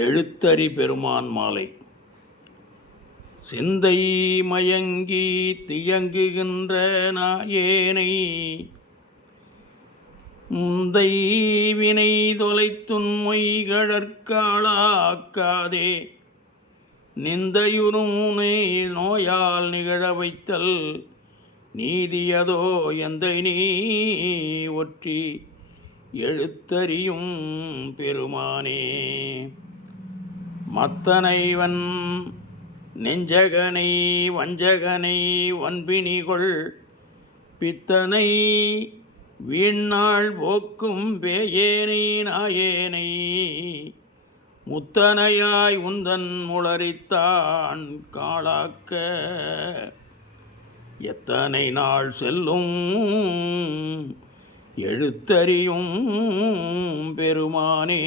எழுத்தறி பெருமான் மாலை. சிந்தை மயங்கி தியங்குகின்ற நாயேனை முந்தை வினை தொலைத்துன் மொய்கழற்காளாக்காதே நிந்தையுறுமுனை நோயால் நிகழ வைத்தல் நீதியதோ எந்தை நீ ஒற்றி எழுத்தறியும் பெருமானே. மத்தனைவன் நெஞ்சகனை வஞ்சகனை வன்பிணிகொள் பித்தனை வீண்ணாள் போக்கும் பேயேனை நாயேனை முத்தனையாய் உந்தன் முளரித்தான் காளாக்க எத்தனை நாள் செல்லும் எழுத்தறியும் பெருமானே.